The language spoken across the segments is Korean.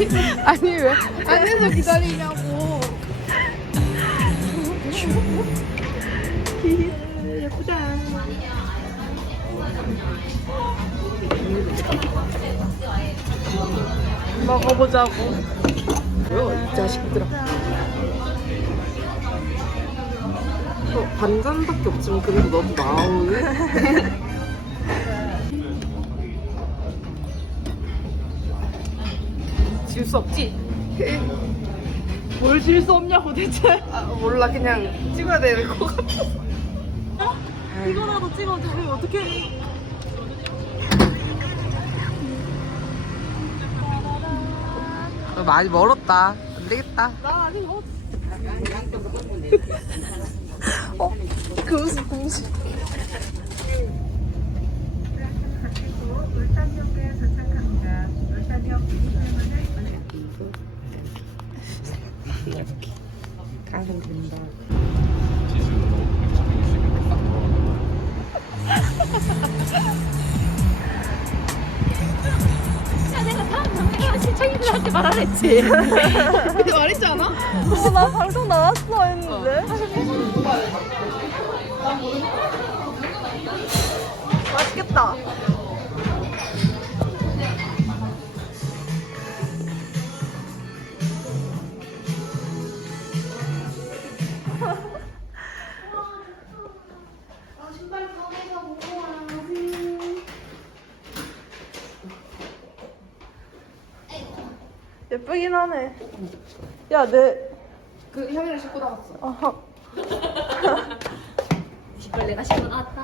아니 왜 안에서 기다리냐고. 예쁘다. 먹어보자고. 뭐야 이 자식들아 어, 반잔밖에 없지만 그래도 너무 나오네 질 수 없지? 뭘 질 수 없냐고 대체. 아, 몰라 그냥 찍어야 될 것 같아 이거라도 찍어주면 어떡해. 많이 멀었다 안 되겠다 나 아니 뭐. 어? 금수 금수. 가면 된다 근데 말했지 않아? 어, 나 방송 나왔어 했는데. 맛있겠다. 하네. 야, 내. 그 현이를 싣고 나갔어 아하. 신발 내가 신고 나왔다.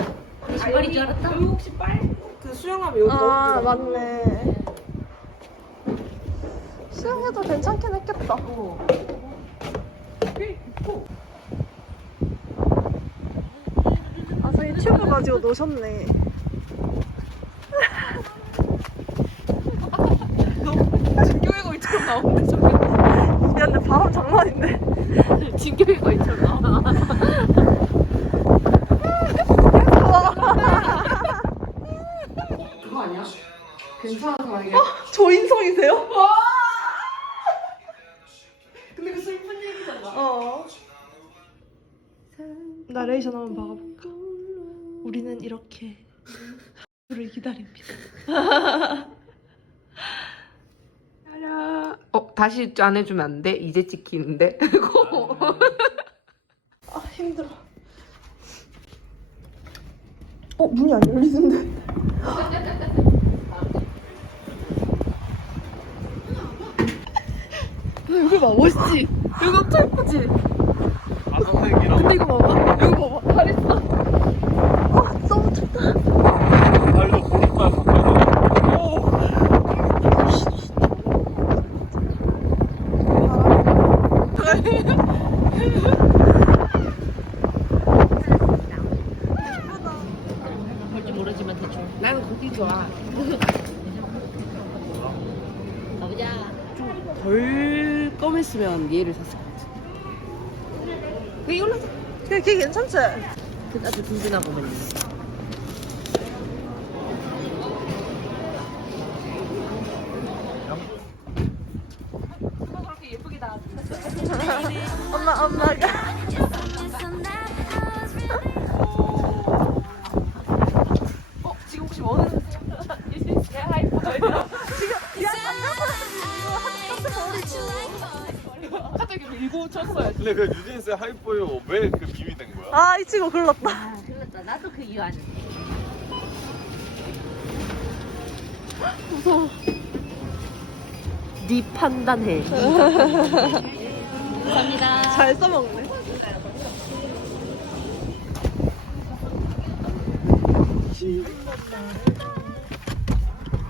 내 신발인 줄 알았다. 여기 혹시 빨? 그 수영하면 여기 아, 넣어주잖아. 맞네. 수영해도 괜찮긴 했겠다. 아, 저기 튜브 가지고 노셨네. 나오는데 저기 야, 근데 바람 장난인데. 진격의 거인처럼 나와. 그거 아니야? 괜찮아 사랑해 조인성이세요? 근데 그 슬픈 얘기잖아 어. 나레이션 한번 박아볼까? 우리는 이렇게 를 기다립니다. 어 다시 안 해주면 안 돼? 이제 찍히는데 아 힘들어. 어 문이 안 열리는데. 여기 봐 멋있지? 여기 엄청 예쁘지? 아성색이랑 근데 이거 봐봐 이거 봐봐 잘 있어. 어 너무 춥다. 발로 보름달 바꿔야 볼줄 모르지만 대충. 나는 고기 좋아 가보자. 덜 검했으면 얘를 샀을 것 같아 그 이걸로 사 걔, 걔 괜찮지? 그나도 든든하고 말이야. 엄마 엄마 밀고 쳤어요 근데 그 뉴진스의 하이포유 왜그 밈이 된 거야? 아 이 친구 글렀다. 아, 틀렸다. 나도 그 이유 아니야. 네 판단해 감사합니다. 잘 써먹네.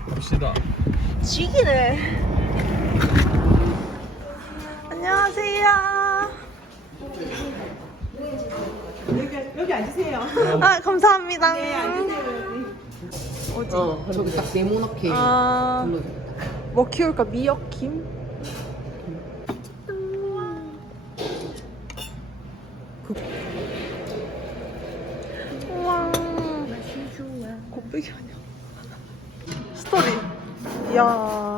봅시다 지기네. 안녕하세요. 여기 앉으세요. 아, 감사합니다. 어, 저기 딱 네모나게 아. 뭐 키울까? 미역김? 우와. 곱빼기 아니야. 스토리. 이야.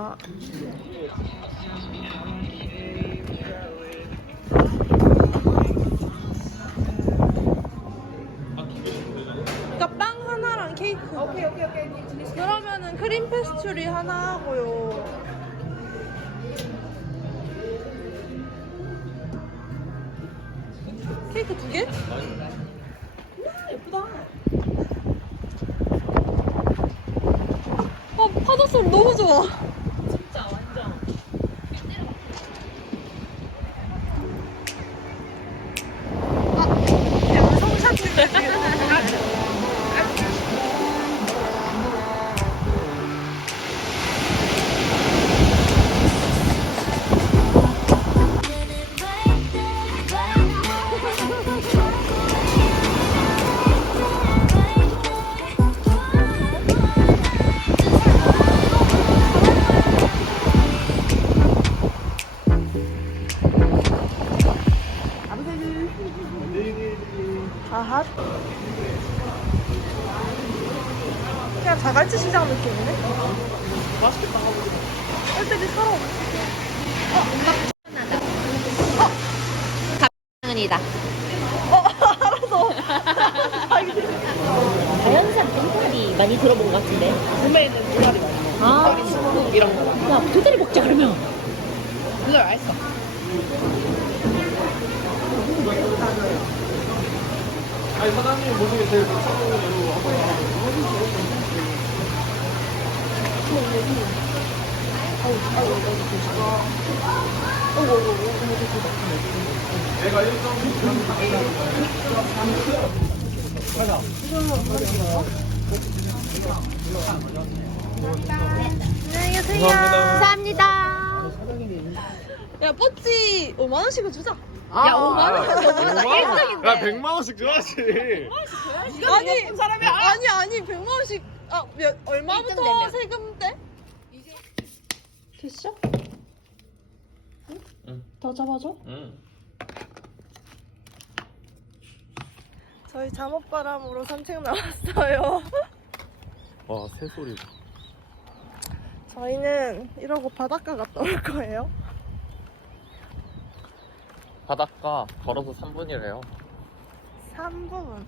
오케이 오케이 오케이. 그러면은 크림 페스츄리 하나 하고요. 케이크 두 개? 우와, 예쁘다. 어, 파도 소리 너무 좋아. 핫. 그냥 자갈치 시장 느낌이네. 맛있겠다. 꼴때기 사러 은이다. 자연산 똥파리 많이 들어본 것 같은데. 구매에는 두마리 많이 아, 이런 거. 야, 두다리 먹자 그러면. 그걸 알았어. 아니 사장님 괜찮은 내가 1점 안녕히 계세요. 감사합니다. 야, 뽀찌 5만 원씩은 주자. 야, 5만 원? 야 100만 원씩 줘야지 아니, 사람이 아니 아니 100만 원씩 아, 몇, 일등 얼마부터 되면. 세금 떼? 됐어? 응. 더 잡아줘? 응. 저희 잠옷바람으로 산책 나왔어요. 와 새소리 저희는 이러고 바닷가 갔다 올 거예요. 바닷가 걸어서 3분이래요 3분.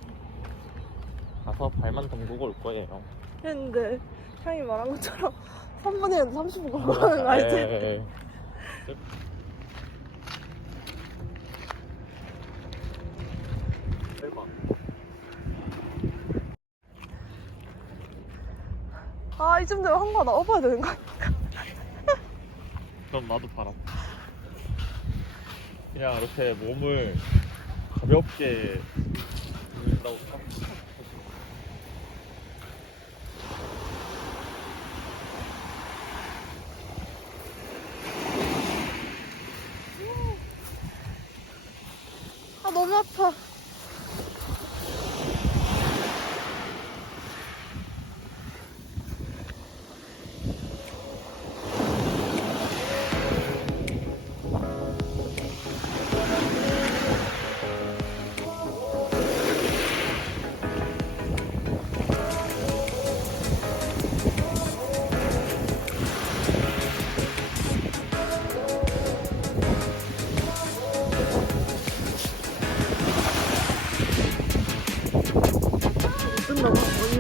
가서 발만 담그고 올 거예요 했는데 형이 말한 것처럼 3분이라도 30분 걸고 가는 거 알지? 예. 대박 아, 이쯤 되면 한거 넣어봐야 되는 거야. 그럼 나도 바람 그냥 이렇게 몸을 가볍게 누른다고 생각 아, 너무 아파.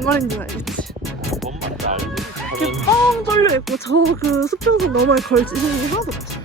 말인지 알겠지? 뭔 말인지 알지? 이렇게 뻥 뚫려 있고 저 그 수평선 너머에 걸치는 게 하나도 없지. 어?